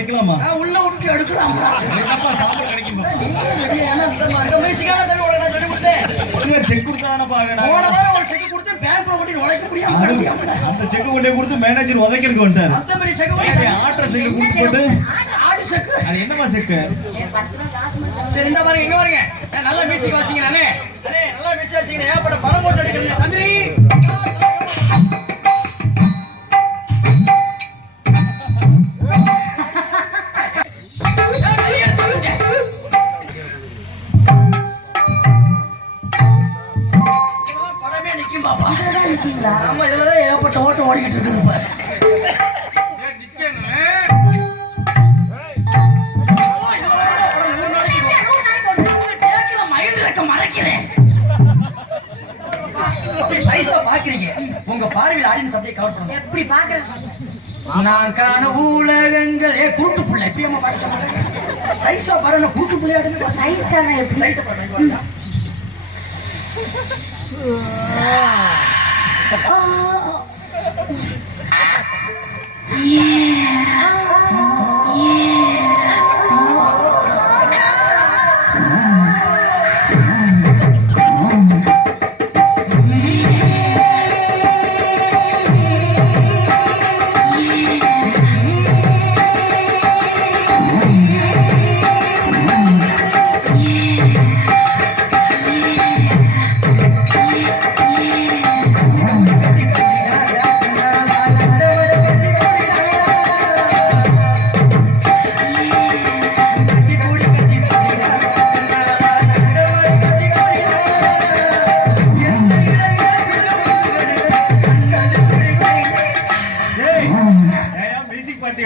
உதைக்கலாமா? உள்ள விட்டு எடுக்கலாமா? சாப்பிட கிடைக்குமா? செக் கொடுத்தானப்பா வேணும். ஒரு செக் கொடுத்து பேங்க்ல கொண்டு உடைக்க முடியாம அந்த செக் கொண்டே கொடுத்து மேனேஜர் உதைக்கிறதுக்கு வந்துட்டாரு. அந்த மாதிரி செக் ஆட்டோ செக் கொடுத்து போட்டு ஆடி செக். அது என்னமா செக்கு? சரி இந்த பாருங்க இங்க பாருங்க. நல்லா மியூசிக் வாசிங்க நானே. அண்ணே நல்லா மியூசிக் வாசிங்க. ஏப்பட பணம் போட்டு அடிக்கிறீங்க. தந்திரி நம்ம இதுல ஏற்பட்ட ஓட்டம் ஓடிக்கிட்டு இருக்குது பாரு. உங்க பார்வையில் ஆடியன்ஸ் அப்படியே கவர் பண்ணுங்க. எப்படி பாக்குறது? நான் காண உலகங்கள் குருட்டு புள்ள எப்படி அம்மா பாக்க சைஸா பாருங்க. குருட்டு புள்ளையாடுங்க. சைஸான எப்படி சைஸா பாருங்க.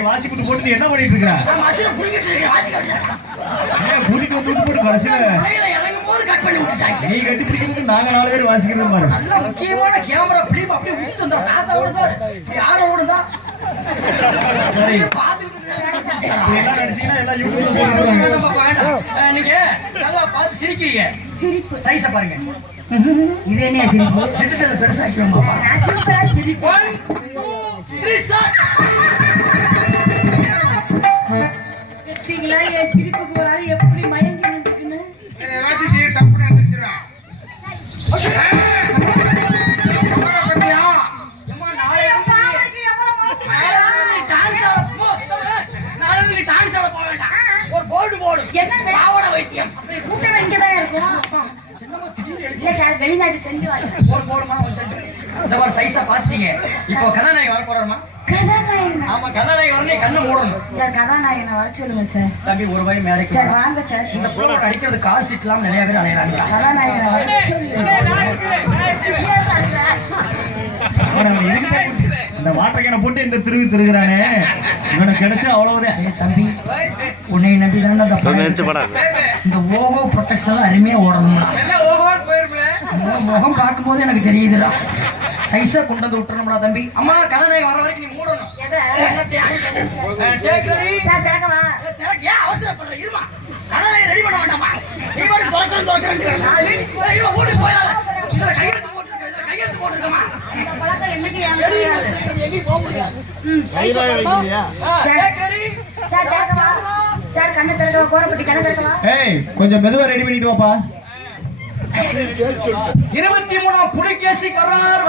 வாசிக்கிட்டு போட்டு என்ன பண்ணிட்டு இருக்க? கூட்டிட்டு வந்து போட்டு கடைசியில நீ கட்டி பிடிக்கிறதுக்கு நாங்க 4 பேர் வாசிக்கிறது மாதிரி. முக்கியமான கேமரா பிலிம் அப்படியே ஊத்துந்தா தாத்தா ஓடுதா யார ஓடுதா? சரி எல்லாம் நடிச்சீங்கன்னா எல்லாம் யூடியூப்ல போடுவாங்க. நீங்க நல்லா பார்த்து சிரிக்கிறீங்க. சிரிப்பு சைஸ பாருங்க. இது என்ன சிரிப்பு? சிரிப்பு பெருசாக்கியோம் பாப்பா. சூப்பரா சிரிப்பு. 1 2 3 ஸ்டார்ட். வெற்றிங்களா என் சிரிப்புக்கு ஒரு ஆள் எப்படி மயங்கி நின்றுக்குன்னு ஏதாச்சும் செய்ய டப்புன்னு எந்திரிச்சிரா. ஒரு போர்டு போடு. என்ன பாவட வைத்தியம் கூட்டம் இங்கதான் இருக்கும். என்னமோ திடீர்னு இல்ல சார் வெளிநாட்டு சென்று ஒரு போடுமா ஒரு சென்ட். இந்த மாதிரி சைஸா பாத்தீங்க. இப்போ கதாநாயகன் வர போறாருமா? கதாநாயகன். ஆமா கதாநாயகன் வரணும். கண்ணை மூடணும். சார் கதாநாயகனை வர சொல்லுங்க சார். தம்பி ஒரு வாய் மேடைக்கு சார் வாங்க சார். இந்த போல அடிக்கிறது கால் சீட் எல்லாம் நிறைய பேர் அலையறாங்க. கதாநாயகனை வர சொல்லுங்க. இந்த வாட்டர் கேனை போட்டு இந்த திருவி திருகிறானே இவனுக்கு கிடைச்சா அவ்வளவுதான். தம்பி உன்னை நம்பி தான் இந்த ஓகோ ப்ரொடெக்ஷன் அருமையா ஓடணும். முகம் பார்க்கும் போது எனக்கு தெரியுதுடா. சைஸா கொண்டு வந்து விட்டுறணும்டா தம்பி. அம்மா கதாநாயகன் வர வரைக்கும் நீ மூடணும். சார் கேட்கவா? ஏன் அவசரப்படுற? இருமா கதாநாயகன் ரெடி பண்ண வேண்டாமா? நீ பாட்டு துறக்கிறேன் ஓடி போயிடாத. கையெழுத்து போட்டுருக்க கையெழுத்து போட்டுருக்கமா? கொஞ்சம் மெதுவா ரெடி பண்ணிட்டு வாப்பா. 23 புலிகேசி வர்றார்.